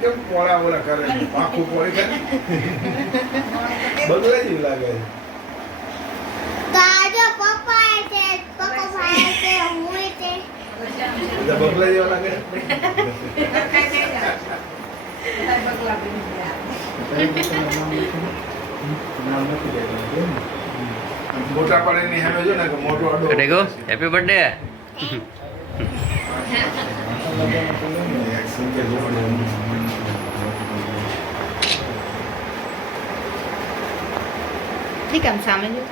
કેમ પોળા ઓલા કરે છે આખું પોળી કરે બગલે જેવું લાગે છે કાજો પપ્પા છે પપ્પા ભાઈ છે હું છે બધા બગલે જેવા લાગે મોટા પડે ની સામે જો ને કે મોટો અડો રેગો હેપી બર્થડે ઠીક આમ સામે જો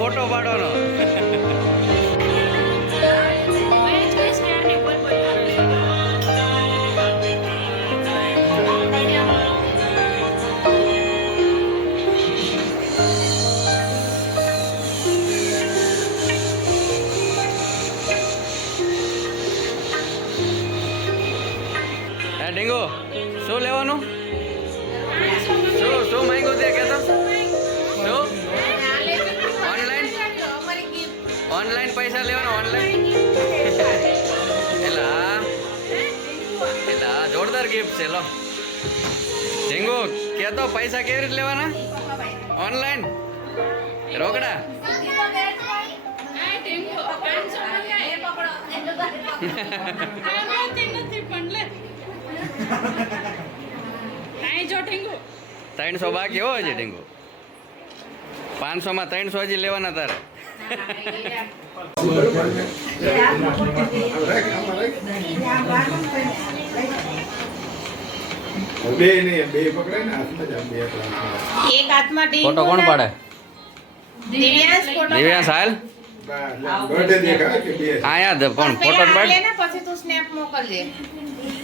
ફોટો પાડવાનો ડીંગો શું લેવાનું શું માંગ્યું તે કહેતો શું ઓનલાઈન પૈસા લેવાના ઓનલાઈન એલા જોરદાર ગિફ્ટ છે લો ઢીંગુ કહેતો પૈસા કેવી રીતે લેવાના ઓનલાઈન રોકડા ત્રણસો બાકી હોય છે ઢીંગુ 500 માં 300 હજી લેવાના તારે ફોટો કોણ પાડે દિવ્યાંશ હાલ આયા દે કોણ ફોટો પાડ પછી તું સ્નેપ મોકલજે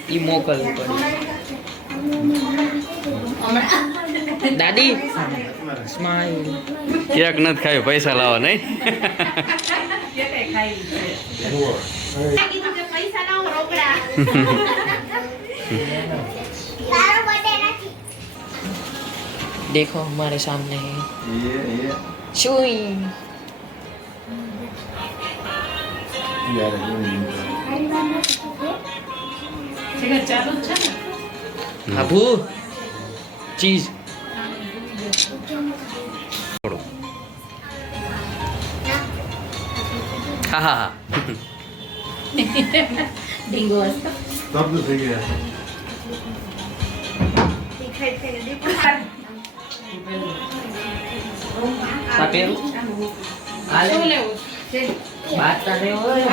ઈ મોકલ દાદી સ્માઈલ કેક નથી ખાયું પૈસા લાવો નહીં પૈસા લાવો રોકડા તારો બર્થડે નથી देखो हमारे सामने है ये शुई બાબુ ચીઝ થોડું હા હા હા ડીંગો હસ્તો શબ્દ થઈ ગયા સાપેરું હાલે શું લેવું બાત કરે હોય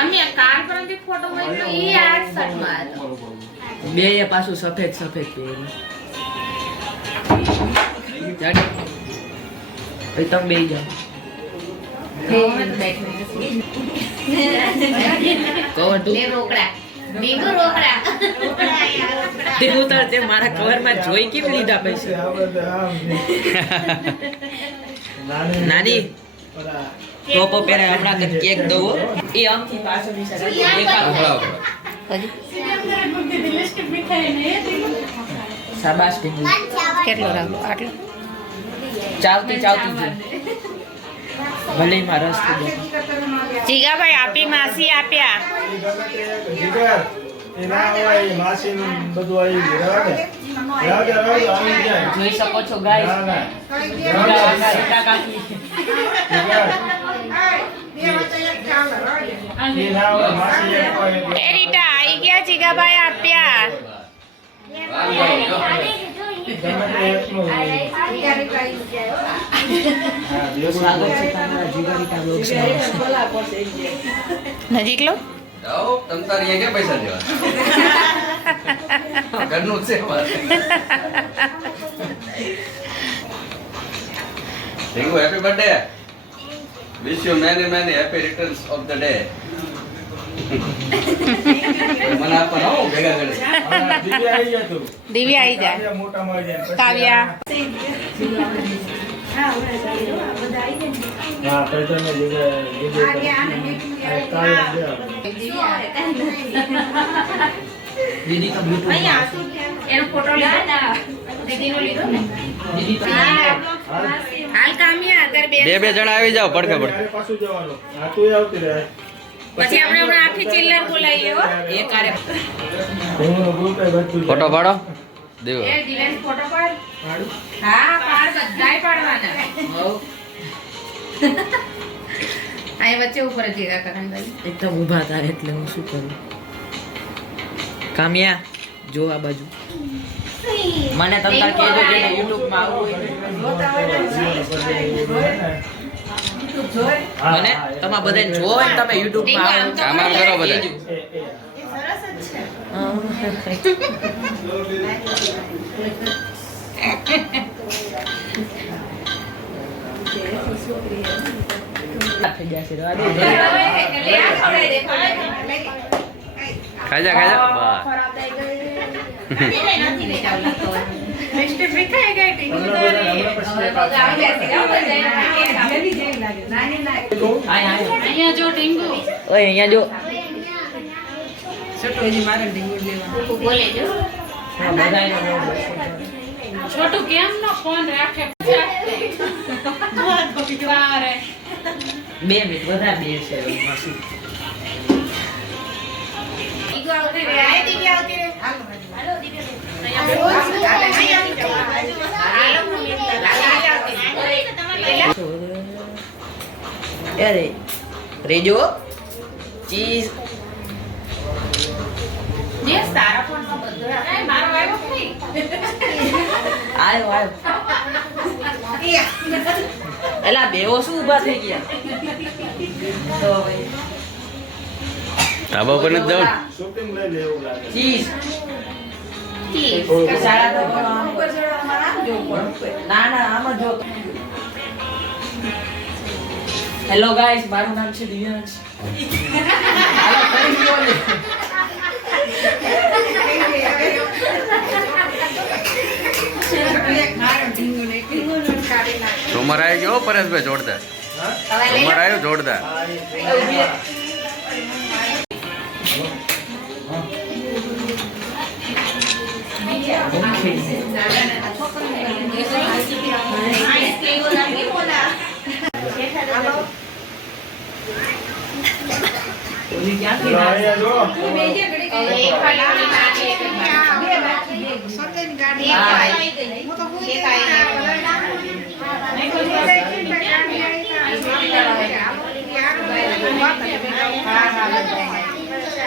અમે કાર પરથી ફોટો મોકલ્યો ઈ આ શર્ટમાં હતો બે એ પાછું સફેદ સફેદ પહેર્યું જાડી ભાઈ તમે બે જાઓ કવર તું લે રોકડા ડીંગો રોકડા તે ઉતાર તે મારા કવરમાં જોઈ કેમ લીધા પૈસા નાની ટોપો પહેરે હમણાં કદ કેક દઉં હો. એ આમથી પાછો નિશાળ એક શાબાશ ટીંગુ કેટલો રાખો આટલો ચાવતી ચાવતી જો ભલે માં રસ થઈ જાય જીગાભાઈ આપી માસી આપ્યા જીગર એ ના હોય માસીનું બધું આવી ગયું રહેવા દે આવી જાય જોઈ શકો છો ગાઈસ ના ના રીટા કાકી જીગર એ ના હોય માસી એક હોય એટલે એ રીટા આવી ગયા જીગાભાઈ આપ્યા ગમે તે એકનું હોય. હા, ભેગું સ્વાગત છે તમારા જીગરીટા બ્લોગ્સમાં નજીક લો જાઓ તમ તાર અહીંયા ક્યાં પૈસા દેવા ઘરનું જ છે અમારે Ringu happy birthday wish you many many happy returns of the day મને આપવાનો હો ભેગા કરે હા, દિવ્યા આવી ગયા તું. દિવ્યા આવી જાય કાવ્યા મોટામાં આવી જાય. પછી કાવ્યા હા, પૈસાને જગ્યાએ કાવ્યા ગયા. દીદી તો બ્લૂટૂથ એનો ફોટો લીધો દીદીનો લીધો ને દીદી તો હાલ કામ્યા અત્યારે બે બે જણા આવી જાઓ પડકે પડકે ત્યારે પાછું જવાનું. હા, તું આવતી રહે. પછી આપણે હમણાં આખી ચિલ્લર બોલાવીએ હો એક આરે ભૂંગળું ગ્રુપ એ બધું ફોટો પાડો દેવો એ દિવેશ ફોટો પાડ હા પાડ બધાય પાડવાના હો અહીં વચ્ચે ઉપર જ ભેગા કરવાનું ભાઈ એકદમ ઊભા થાય એટલે હું શું કરું કામ્યા જો આ બાજુ મને તમ તાર કહેજો કે YouTube માં આવવું હોય મને તમાર બધાને જોવો હોય ને તમે YouTube માં આવો આમ આમ કરો બધા થઈ જશે રવા દે. ખાજા ખાજા બસ આય આય અહીંયા જો ટીંગુ ઓય અહીંયા જો બોલે જો હા બધાયનો જોવો. છોટું કેમ નો ફોન રાખે વારે 2 મિનિટ વધારે બે છે માસી દીગુ આવતી રે આય દીદી આવતી રે હાલો અરે રેજો ચીઝ યસ તારા ફોનમાં બધું આવે મારો આવ્યો કે નહીં આયો આયો એલા બેવો શું ઊભા થઈ ગયા તો ભાઈ ધાબા પર જ જાઓ શૂટિંગ લઈ લે એવું લાગે. ચીઝ થોડું સારા તો ના ના આમાં જો હેલો ગાઈસ મારું નામ છે દિવ્યાંશ હાલો ફરી બોલે સોમર આવી ગયો પરેશભાઈ જોરદાર સોમર આવ્યો જોરદાર હજી ક્યાંથી ચલો, ના અહીંયા જો હવે એક ખાલી ઓલી નાની એક જ બાકી.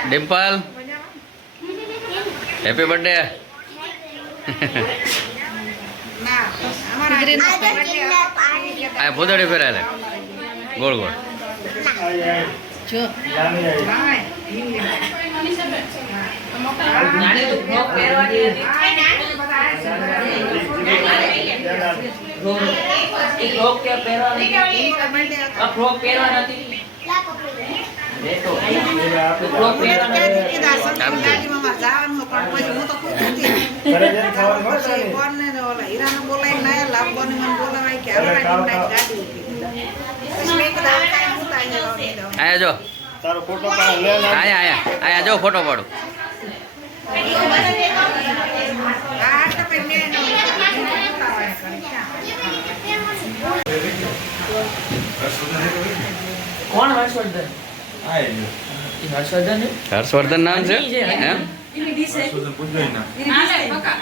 Dimple happy birthday. આ ભૂતળી ફેરા લે ગોળ ગોળ. નાની આવી. નાની તો ફ્રોક પહેરવાની હતી એ ફ્રોક કે પહેરવાની આ ફ્રોક પહેરવાની હતી લેતો ફ્રોક પહેરવાની ઘરે જઈને ખાવાનું મળશે ને? આયા જો તારો ફોટો પાડ લે લે. આયા જો ફોટો પાડું. કોણ હર્ષવર્ધન આ એ લ્યો. એ હર્ષવર્ધન છે? હર્ષવર્ધન નામ છે નહીં છે, એમ? સુધન પૂછજો એના. હાલે, બકા.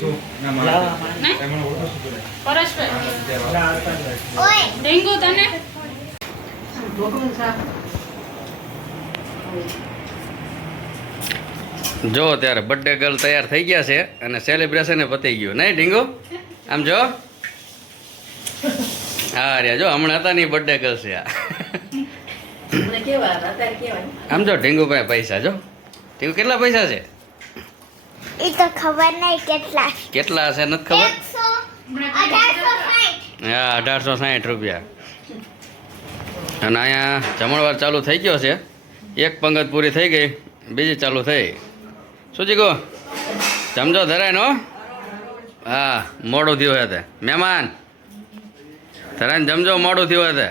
જો ના લાવા મારા મને. એમણે ઓળખો શું કરે? પરેશભાઈ, ના હતા જ. ઓય ડેન્ગુ તને જો ત્યારે બર્થડે ગર્લ તૈયાર થઈ ગયા છે અને સેલિબ્રેશન એ પતી ગયું નહીં ઢીંગુ? આમ જો હા રે જો હમણાં હતા નહીં બર્થડે ગર્લ છે આ. મને કેવા હતા? અત્યારે કેવાય આમ જો ઢીંગુ પાસે પૈસા જો. ઢીંગુ કેટલા પૈસા છે? એ તો ખબર નહીં કેટલા કેટલા હશે નથી ખબર. 1860 હા 1860 રૂપિયા. અને અહીંયા જમણવાર ચાલુ થઈ ગયો છે. એક પંગત પૂરી થઈ ગઈ, બીજી ચાલુ થઈ. શું જીગો જમજો ધરાય નો? હા મોડું થયું હશે મહેમાન ધરાઈને જમજો, મોડું થયું હશે.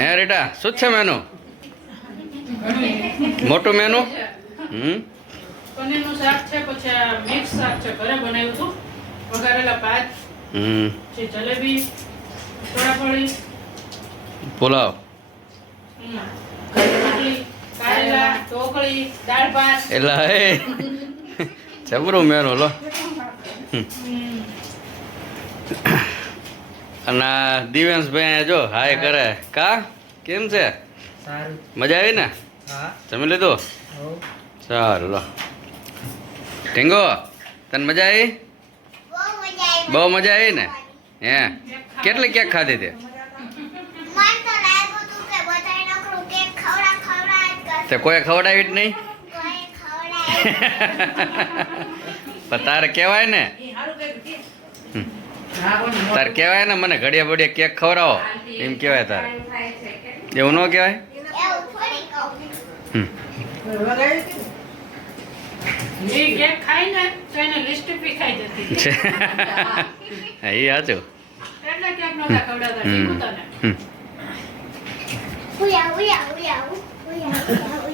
હે રીટા શું જ છે મેનુ? મોટું મેનુ? પનીરનું શાક છે, પછી આ મિક્સ શાક છે, ઘરે બનાવ્યું હતું. વઘારેલા ભાત છે, જલેબી, ચોળાફળી, પુલાવ. રોટલી, કારેલા, ઢોકળી, દાળ ભાત. એટલે હે જબરું મેનુ લો. અને આ દિવ્યાંશભાઈ જો હાય કરે કા કેમ છે? સારું મજા આવી ને? હા જમી લીધું? હો સારું લો. ઢીંગો તને મજા આવી? બહુ મજા આવી બહુ મજા આવી ને? હે કેટલી કેક ખાધી તે? મન તો લાગ્યું તું કે બધાય નકરું કેક ખવડા જ કરશે. તે કોઈ ખવડાવી જ નહીં? કોઈ ખવડાય પણ તારે કહેવાય ને, તારે કહેવાય ને મને ઘડિયા બડિયા કેક ખવડાવો એમ કહેવાય તારે. એવું ન કહેવાય? એવું થોડી કહું. હમ. એ કેક ખાય ને તો એને લિસ્ટીપી ખાઈ જતી. હા, એ સાચું. એટલે કેક નહોતા ખવડાવતા, ઢીંગુ તને. હમ. ઉયા ઉયા ઉયા ઉયા ઉયા